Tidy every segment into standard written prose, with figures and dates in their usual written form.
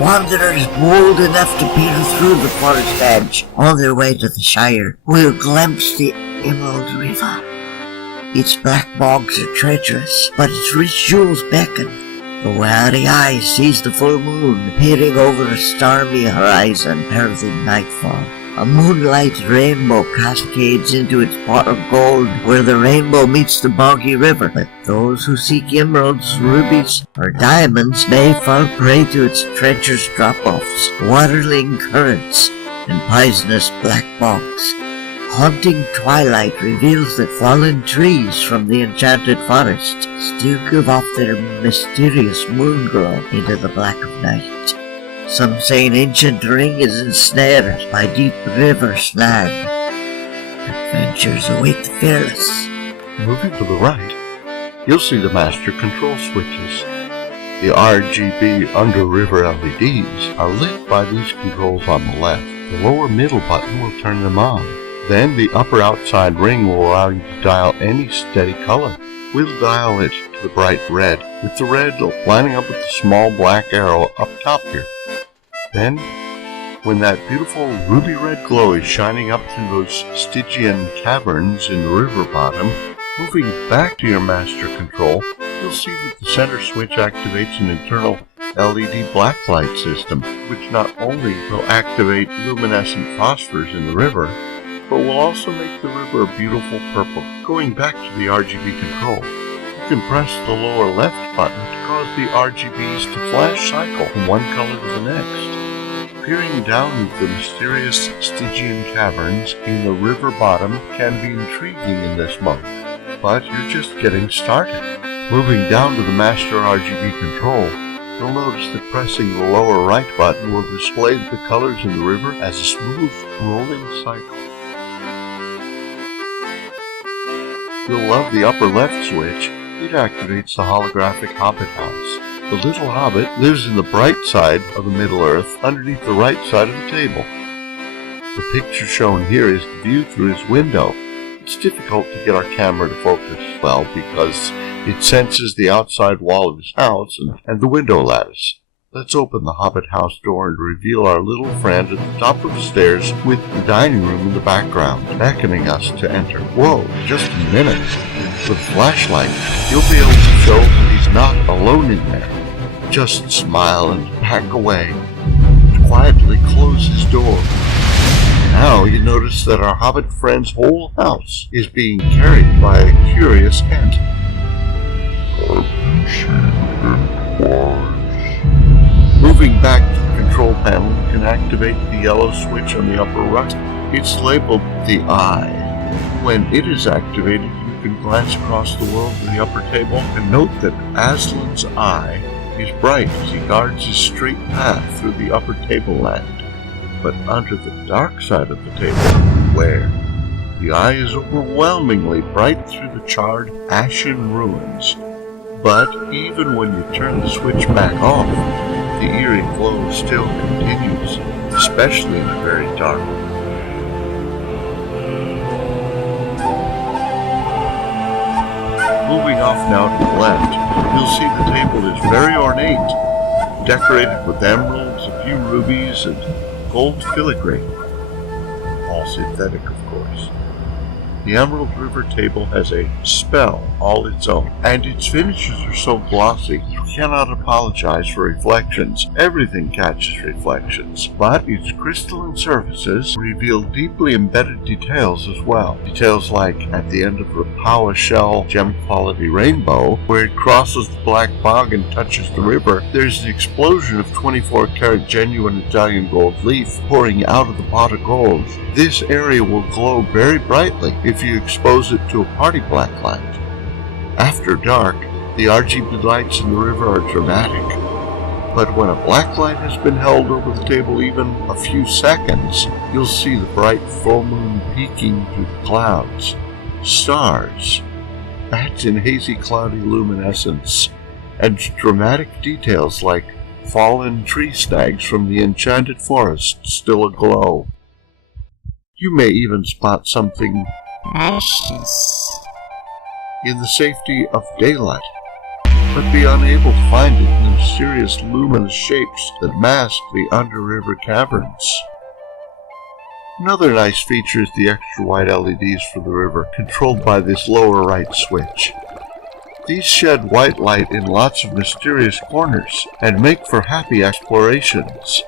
wanderers bold enough to peer through the forest edge on their way to the Shire will glimpse the Emerald River. Its black bogs are treacherous, but its rich jewels beckon. The wary eye sees the full moon peering over a stormy horizon heralding nightfall. A moonlight rainbow cascades into its pot of gold where the rainbow meets the boggy river. But those who seek emeralds, rubies, or diamonds may fall prey to its treacherous drop-offs, waterling currents, and poisonous black bogs. Haunting twilight reveals that fallen trees from the enchanted forest still give off their mysterious moon glow into the black of night. Some say an ancient ring is ensnared by deep river slag. Adventures await the fearless. Moving to the right, you'll see the master control switches. The RGB under-river LEDs are lit by these controls on the left. The lower middle button will turn them on. Then the upper outside ring will allow you to dial any steady color. We'll dial it to the bright red, with the red lining up with the small black arrow up top here. Then, when that beautiful ruby red glow is shining up through those Stygian caverns in the river bottom, moving back to your master control, you'll see that the center switch activates an internal LED blacklight system, which not only will activate luminescent phosphors in the river, but will also make the river a beautiful purple. Going back to the RGB control, you can press the lower left button to cause the RGBs to flash cycle from one color to the next. Peering down into the mysterious Stygian caverns in the river bottom can be intriguing in this mode, but you're just getting started. Moving down to the master RGB control, you'll notice that pressing the lower right button will display the colors in the river as a smooth, rolling cycle. You'll love the upper left switch. It activates the holographic Hobbit house. The little Hobbit lives in the bright side of the Middle-earth, underneath the right side of the table. The picture shown here is the view through his window. It's difficult to get our camera to focus well because it senses the outside wall of his house and the window lattice. Let's open the Hobbit house door and reveal our little friend at the top of the stairs with the dining room in the background, beckoning us to enter. Whoa, just a minute. With a flashlight, you'll be able to show that he's not alone in there. Just smile and back away, and quietly close his door. Now you notice that our Hobbit friend's whole house is being carried by a curious ant. Moving back to the control panel, you can activate the yellow switch on the upper right. It's labeled the Eye. When it is activated, you can glance across the world to the upper table and note that Aslan's eye is bright as he guards his straight path through the upper tableland. But under the dark side of the table, beware. The eye is overwhelmingly bright through the charred, ashen ruins. But even when you turn the switch back off, the eerie glow still continues, especially in the very dark. Moving off now to the left, you'll see the table is very ornate, decorated with emeralds, a few rubies, and gold filigree. All synthetic, of course. The Emerald River table has a spell all its own, and its finishes are so glossy you cannot apologize for reflections. Everything catches reflections, but its crystalline surfaces reveal deeply embedded details as well. Details like at the end of the Paua shell gem quality rainbow, where it crosses the black bog and touches the river, there's an explosion of 24-karat genuine Italian gold leaf pouring out of the pot of gold. This area will glow very brightly if you expose it to a party black light. After dark, the RGB lights in the river are dramatic, but when a black light has been held over the table even a few seconds, you'll see the bright full moon peeking through the clouds. Stars, bats in hazy cloudy luminescence, and dramatic details like fallen tree snags from the enchanted forest still aglow. You may even spot something precious in the safety of daylight. but be unable to find it in the mysterious luminous shapes that mask the under-river caverns. Another nice feature is the extra white LEDs for the river, controlled by this lower right switch. These shed white light in lots of mysterious corners, and make for happy explorations.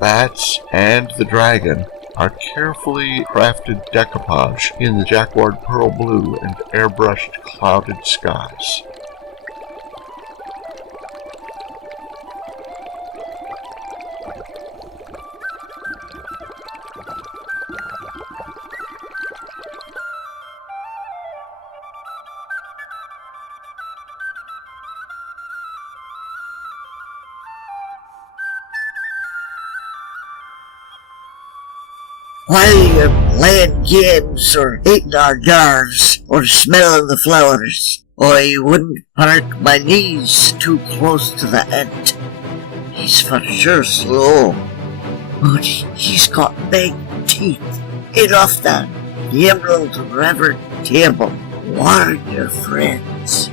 Bats and the dragon are carefully crafted decoupage in the jacquard pearl blue and airbrushed clouded skies. While you're playing games or eating hors d'oeuvres or smelling the flowers, I wouldn't park my knees too close to the ant. He's for sure slow, but he's got big teeth. Get off the Emerald River table. Warn your friends.